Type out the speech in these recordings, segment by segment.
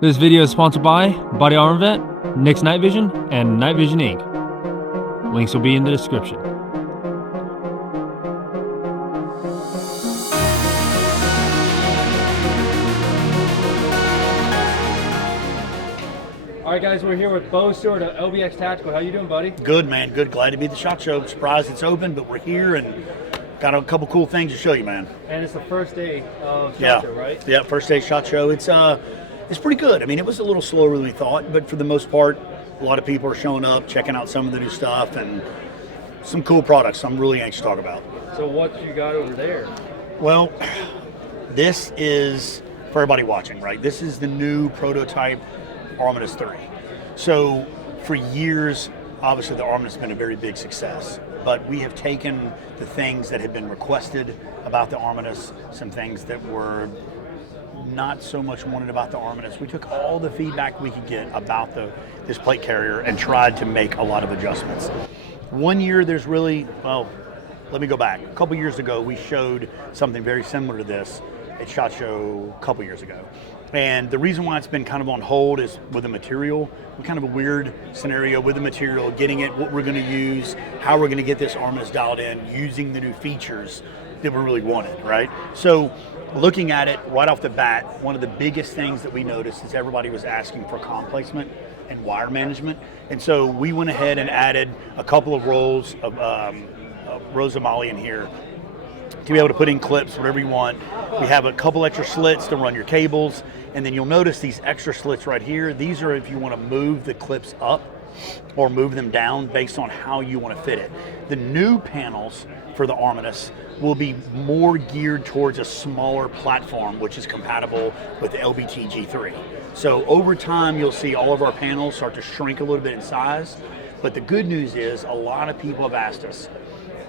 This video is sponsored by Body Armor Vent, Nick's Night Vision, and Night Vision Inc. Links will be in the description. All right, guys, we're here with Bo Stewart of LBX Tactical. How you doing, buddy? Good, man. Good. Glad to be at the SHOT Show. Surprised it's open, but we're here and got a couple cool things to show you, man. And it's the first day of SHOT Show, right? Yeah, first day SHOT Show. It's pretty good. I mean, it was a little slower than we thought, but for the most part, a lot of people are showing up, checking out some of the new stuff, and some cool products I'm really anxious to talk about. So what you got over there? Well, this is, for everybody watching, right? This is the new prototype Armistice 3. So for years, obviously the Armistice has been a very big success, but we have taken the things that have been requested about the Armistice, some things that were not so much wanted about the Armistice. We took all the feedback we could get about this plate carrier and tried to make a lot of adjustments. One year there's really, well, let me go back. A couple years ago we showed something very similar to this at SHOT Show a couple years ago. And the reason why it's been kind of on hold is with the material. We're kind of a weird scenario with the material, getting it, what we're going to use, how we're going to get this Armistice dialed in, using the new features that we really wanted, right? So looking at it right off the bat, one of the biggest things that we noticed is everybody was asking for comm placement and wire management. And so we went ahead and added a couple of rolls of Molly in here to be able to put in clips, whatever you want. We have a couple extra slits to run your cables, and then you'll notice these extra slits right here. These are if you want to move the clips up or move them down based on how you want to fit it. The new panels for the Armistice will be more geared towards a smaller platform, which is compatible with the LBT G3. So over time, you'll see all of our panels start to shrink a little bit in size. But the good news is a lot of people have asked us,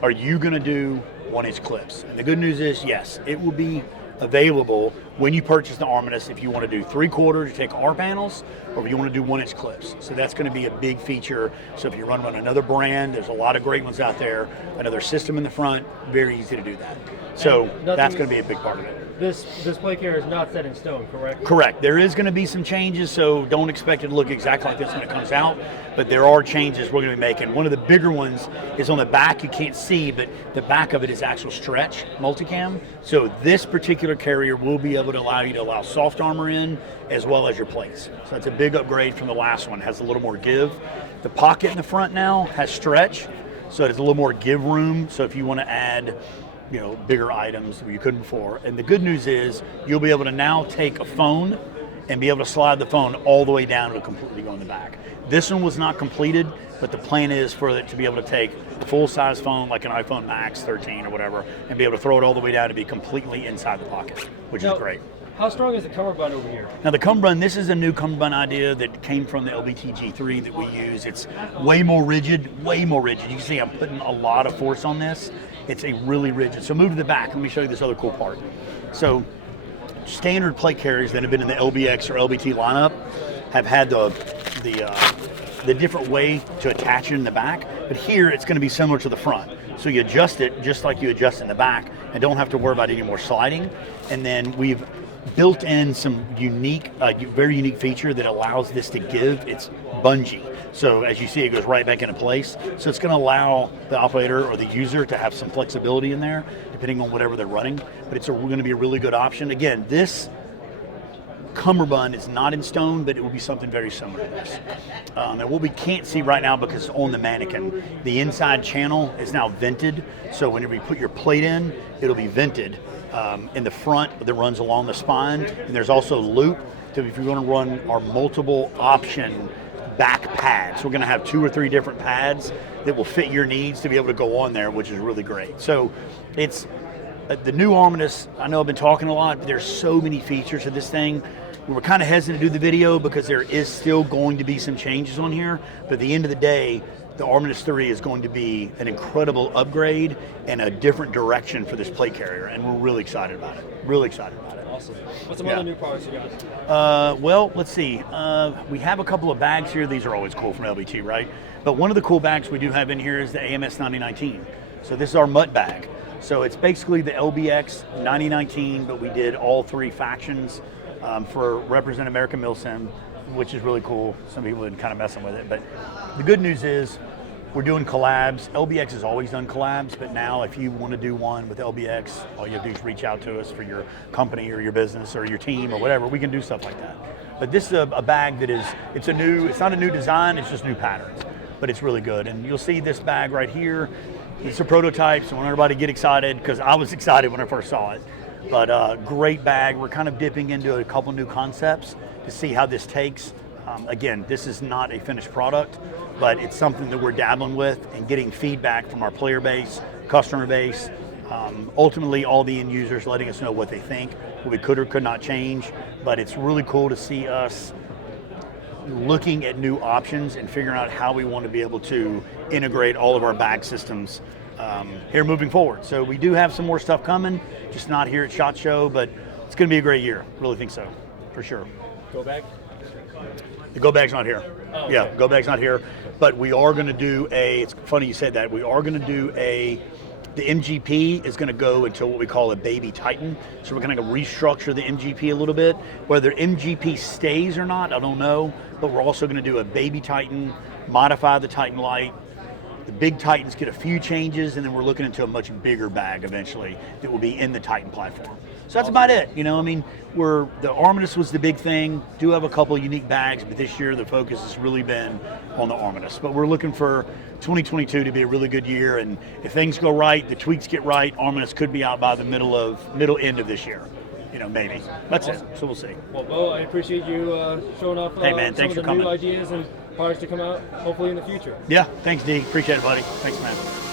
are you going to do 1-inch clips? And the good news is, yes, it will be available when you purchase the Armistice if you want to do 3/4 to take our panels, or if you want to do 1-inch clips. So that's going to be a big feature. So if you run another brand, there's a lot of great ones out there, another system in the front, very easy to do that. So that's going to be a big part of it. This plate carrier is not set in stone, correct? Correct. There is going to be some changes, so don't expect it to look exactly like this when it comes out, but there are changes we're going to be making. One of the bigger ones is on the back. You can't see, but the back of it is actual stretch multicam. So this particular carrier will be able to allow soft armor in as well as your plates. So that's a big upgrade from the last one. It has a little more give. The pocket in the front now has stretch, so there's a little more give room. So if you want to add bigger items that you couldn't before. And the good news is you'll be able to now take a phone and be able to slide the phone all the way down to completely go in the back. This one was not completed, but the plan is for it to be able to take a full-size phone like an iPhone Max 13 or whatever and be able to throw it all the way down to be completely inside the pocket, which is great. How strong is the cummerbund over here? Now the cummerbund, this is a new cummerbund idea that came from the LBT G3 that we use. It's way more rigid, way more rigid. You can see I'm putting a lot of force on this. It's a really rigid. So move to the back. Let me show you this other cool part. So standard plate carriers that have been in the LBX or LBT lineup have had the different way to attach it in the back, but here it's going to be similar to the front. So you adjust it just like you adjust in the back and don't have to worry about any more sliding. And then we've built in some unique, very unique feature that allows this to give. It's bungee. So as you see, it goes right back into place. So it's going to allow the operator or the user to have some flexibility in there, depending on whatever they're running. But it's going to be a really good option. Again, this cummerbund is not in stone, but it will be something very similar to this. And what we can't see right now because it's on the mannequin, the inside channel is now vented. So whenever you put your plate in, it'll be vented in the front that runs along the spine. And there's also loop. So if you're going to run our multiple option back pads, we're going to have 2 or 3 different pads that will fit your needs to be able to go on there, which is really great. So it's the new Armistice. I know I've been talking a lot, but there's so many features to this thing. We were kind of hesitant to do the video because there is still going to be some changes on here, but at the end of the day, the Armistice 3 is going to be an incredible upgrade and a different direction for this plate carrier, and we're really excited about it. Really excited about it. Awesome. What's some other new products you guys? Well, let's see. We have a couple of bags here. These are always cool from LBT, right? But one of the cool bags we do have in here is the AMS 9019. So this is our MUT bag. So it's basically the LBX 9019, but we did all 3 factions for Represent American Milsim, which is really cool. Some people have been kind of messing with it, but the good news is we're doing collabs. LBX has always done collabs, but now if you want to do one with LBX, all you have to do is reach out to us for your company or your business or your team or whatever. We can do stuff like that. But this is a bag that is, it's not a new design, it's just new patterns, but it's really good. And you'll see this bag right here. It's a prototype, so I want everybody to get excited because I was excited when I first saw it. But great bag. We're kind of dipping into a couple new concepts to see how this takes. Again, this is not a finished product, but it's something that we're dabbling with and getting feedback from our player base, customer base, ultimately all the end users letting us know what they think, what we could or could not change. But it's really cool to see us looking at new options and figuring out how we want to be able to integrate all of our bag systems here moving forward. So we do have some more stuff coming, just not here at SHOT Show, but it's going to be a great year. Really think so, for sure. Go bag? The go bag's not here. Oh, okay. Yeah, go bag's not here. But we are going to do it's funny you said that. We are going to do the MGP is going to go into what we call a baby Titan. So we're going to restructure the MGP a little bit. Whether MGP stays or not, I don't know. But we're also going to do a baby Titan, modify the Titan Light. The big Titans get a few changes, and then we're looking into a much bigger bag eventually that will be in the Titan platform. So that's about it. You know, I mean, the Armistice was the big thing. Do have a couple of unique bags, but this year the focus has really been on the Armistice. But we're looking for 2022 to be a really good year, and if things go right, the tweaks get right, Armistice could be out by the middle end of this year. You know, maybe. That's awesome. It. So we'll see. Well, Bo, I appreciate you showing off hey, man, some of the new ideas and products to come out, hopefully in the future. Yeah, thanks, D. Appreciate it, buddy. Thanks, man.